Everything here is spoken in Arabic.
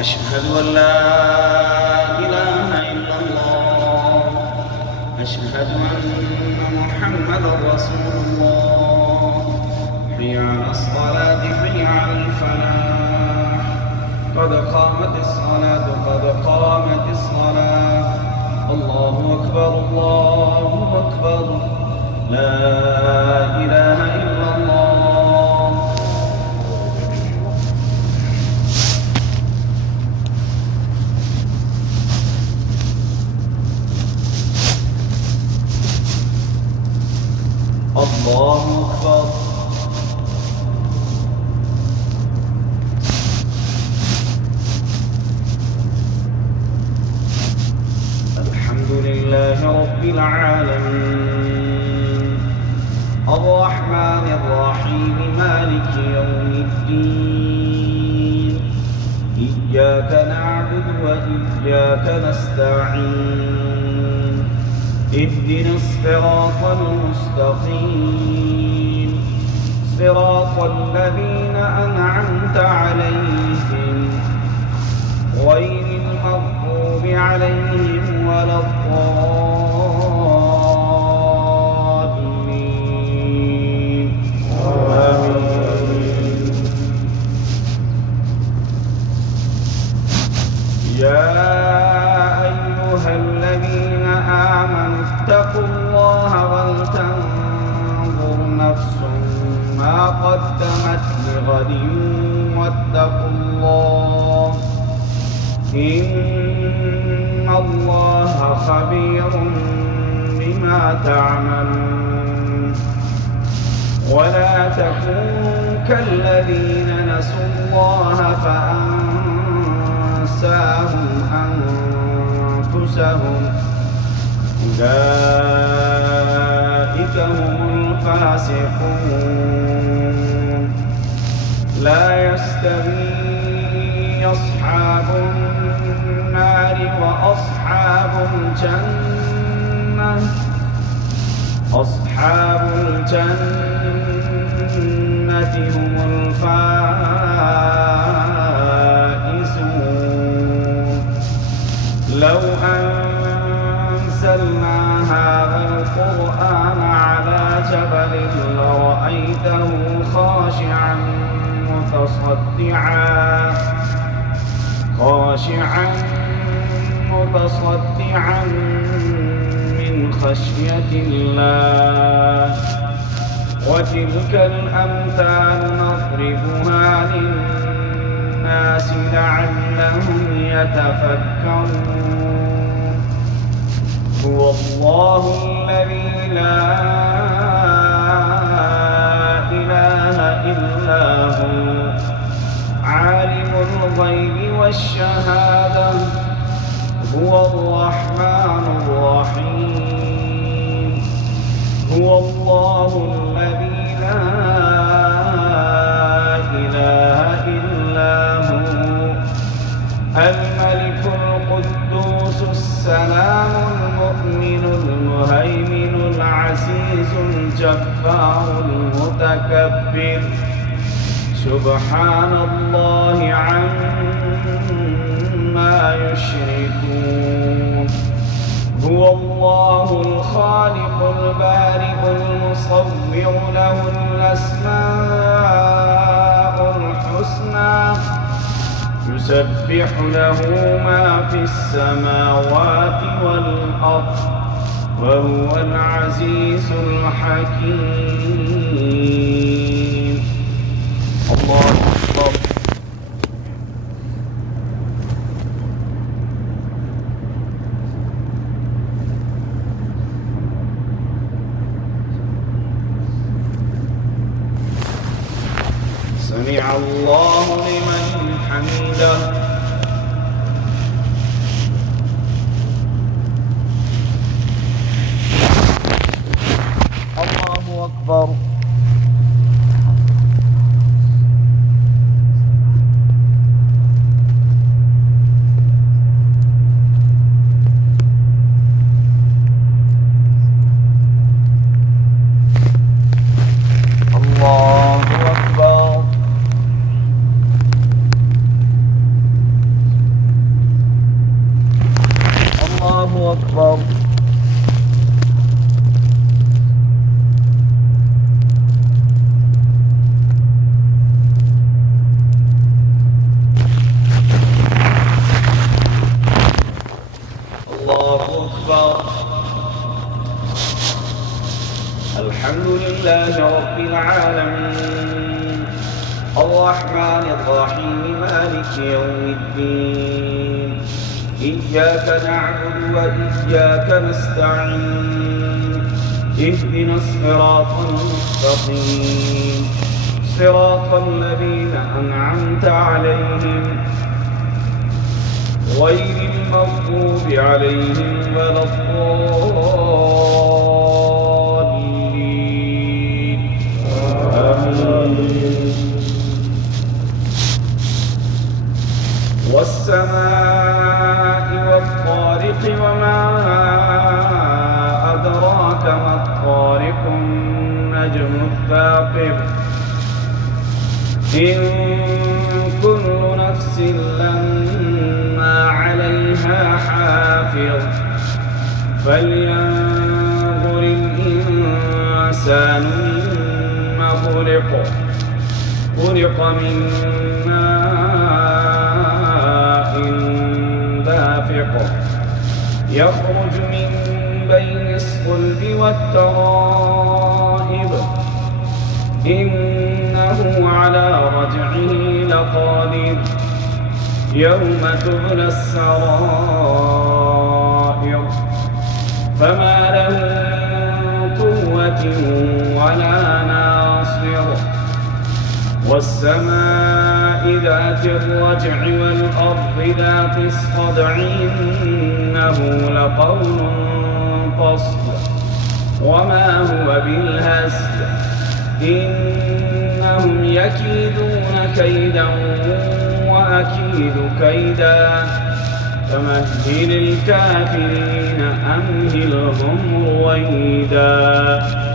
أشهد أن لا إله إلا الله. أشهد أن محمدا رسول الله. حي على الصلاة حي على الفلاح. قد قامت الصلاة قد قامت الصلاة. الله أكبر الله أكبر. لا إله إلا الله. الله أكبر. الحمد لله رب العالمين الرحمن الرحيم مالك يوم الدين. إياك نعبد وإياك نستعين. اهدنا الصراط المستقيم صراط الذين أنعمت عليهم غير المغضوب عليهم ولا الضالين. آمين. يا أيها الذين آمنوا اتقوا الله ولتنظر نفس ما قدمت لغد واتقوا الله إن الله خبير بما تعملون. ولا تكونوا كالذين نسوا الله فأنساهم أنفسهم أولئك هم الفاسقون. لا يستوي أصحاب النار وأصحاب الجنة. أصحاب الجنة هم الفائزون. لو أنزلنا هذا القرآن على جبل لرأيته خاشعا متصدعا من خشية الله. وتلك الأمثال نضربها للناس لعلهم يتفكرون. هو الله الذي لا إله إلا هو عالم الغيب والشهادة هو الرحمن الرحيم. هو الله الذي لا إله إلا هو الملك القدوس السلام المؤمن المهيمن العزيز الجبار المتكبر. سبحان الله عما يشركون. هو الله الخالق البارئ المصور له الأسماء الحسنى يسبح له ما في السماوات والأرض وهو العزيز الحكيم. الله أكبر. سمع الله لمن حمده. الله أكبر. الله أكبر. لله رب العالمين الرحمن الرحيم مالك يوم الدين إياك نعبد وإياك نستعين اهدنا الصراط المستقيم صراط الذين أنعمت عليهم غير المغضوب عليهم ولا الضالين آمين. والسماء والطارق وما أدراك ما الطارق النجم الثاقب إن كل نفس لما عليها حافظ فلينظر الإنسان مما خلق من ماء دافق يخرج من بين الصلب والترائب إنه على رجعه لقادر يوم تبلى السرائر فما له من قوة ولا ناصر والسماء ذات الرجع والأرض ذات الصدع إنه لقول فصل وما هو بالهزل إنهم يكيدون كيدا وأكيد كيدا فمهل الكافرين أمهلهم رويدا.